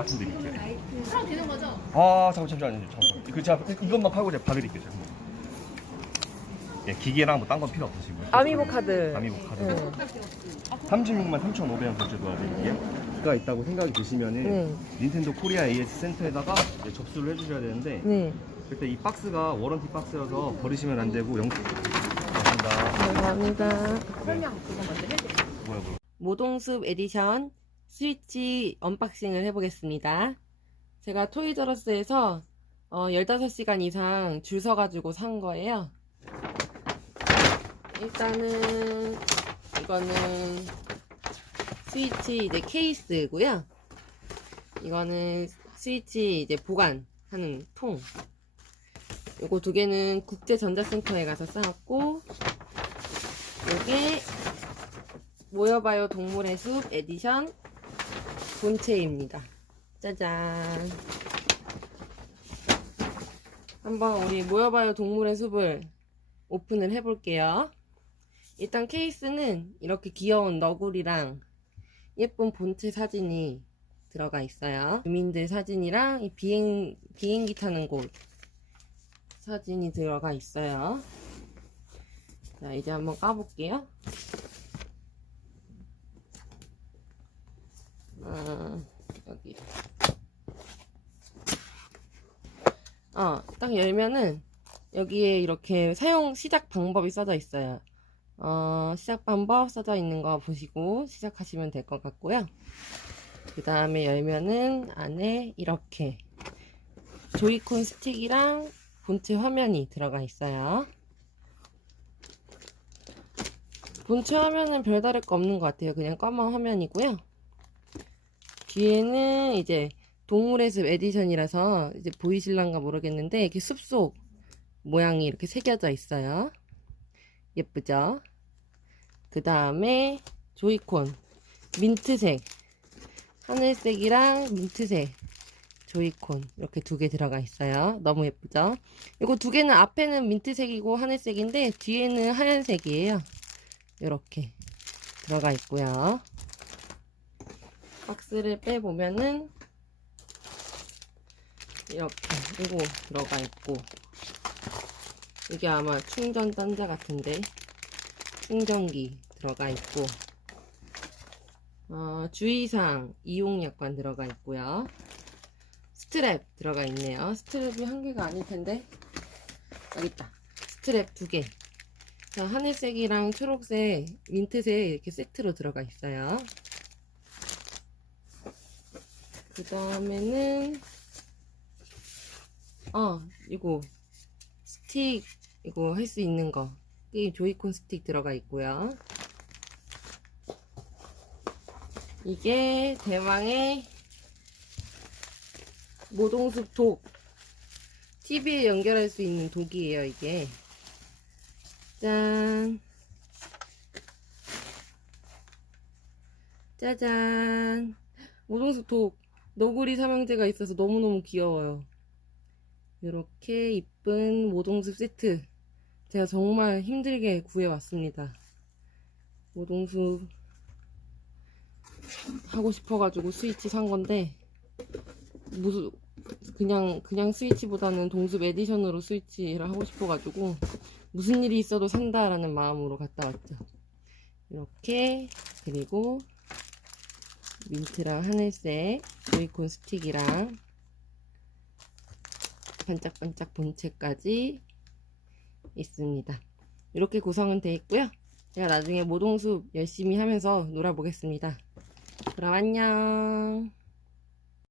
말씀드릴게요. 그럼 되는 거죠? 아 잠깐 잠시만요. 잠깐. 그 제가 이것만 팔고 제가 봐드릴게요. 제가. 예, 기계랑 뭐 딴 건 필요 없으시고요. 아미보 카드. 아미보 카드. 응. 36만 3,500원 결제 도와드릴게요. 가 있다고 생각이 드시면은 네. 닌텐도 코리아 AS 센터에다가 이제 접수를 해주셔야 되는데 네. 그때 이 박스가 워런티 박스여서 버리시면 안 되고 영. 감사합니다. 감사합니다. 설명 그거 먼저 해드릴게요. 뭐야 뭐야. 모동숲 에디션 스위치 언박싱을 해보겠습니다. 제가 토이저러스에서 어, 15시간 이상 줄 서가지고 산 거예요. 일단은 이거는 스위치 이제 케이스고요. 이거는 스위치 이제 보관하는 통. 요거 두 개는 국제전자센터에 가서 싸웠고 요게 모여봐요 동물의 숲 에디션 본체입니다. 짜잔. 한번 우리 모여봐요 동물의 숲을 오픈을 해볼게요. 일단 케이스는 이렇게 귀여운 너구리랑 예쁜 본체 사진이 들어가 있어요. 주민들 사진이랑 이 비행, 비행기 타는 곳 사진이 들어가 있어요. 자, 이제 한번 까볼게요. 아, 여기. 어, 딱 열면은 여기에 이렇게 사용 시작 방법이 써져 있어요. 어, 시작 방법 써져 있는 거 보시고 시작하시면 될 것 같고요. 그 다음에 열면은 안에 이렇게 조이콘 스틱이랑 본체 화면이 들어가 있어요. 본체 화면은 별다를 거 없는 것 같아요. 그냥 검은 화면이고요. 뒤에는 이제 동물의 숲 에디션이라서 이제 보이실란가 모르겠는데 이렇게 숲속 모양이 이렇게 새겨져 있어요. 예쁘죠? 그 다음에 조이콘 민트색 하늘색이랑 민트색 조이콘 이렇게 두 개 들어가 있어요. 너무 예쁘죠? 이거 두 개는 앞에는 민트색이고 하늘색인데 뒤에는 하얀색이에요. 이렇게 들어가 있고요. 박스를 빼보면은 이렇게 이거 들어가 있고 이게 아마 충전 단자 같은데 충전기 들어가 있고 어, 주의사항 이용약관 들어가 있고요. 스트랩 들어가 있네요. 스트랩이 한 개가 아닐 텐데 여기 있다. 스트랩 두개. 자, 하늘색이랑 초록색, 민트색 이렇게 세트로 들어가 있어요. 그 다음에는, 어, 이거, 스틱, 이거 할 수 있는 거. 이 조이콘 스틱 들어가 있고요. 이게 대망의 모동숲 독. TV에 연결할 수 있는 독이에요, 이게. 짠. 짜잔. 모동숲 독. 너구리 삼형제가 있어서 너무너무 귀여워요. 이렇게 이쁜 모동숲 세트. 제가 정말 힘들게 구해왔습니다. 모동숲 하고 싶어가지고 스위치 산 건데, 무슨, 그냥, 그냥 스위치보다는 동숲 에디션으로 스위치를 하고 싶어가지고, 무슨 일이 있어도 산다라는 마음으로 갔다 왔죠. 이렇게 그리고 민트랑 하늘색 조이콘 스틱이랑 반짝반짝 본체까지 있습니다. 이렇게 구성은 되어 있고요. 제가 나중에 모동숲 열심히 하면서 놀아보겠습니다. 그럼 안녕.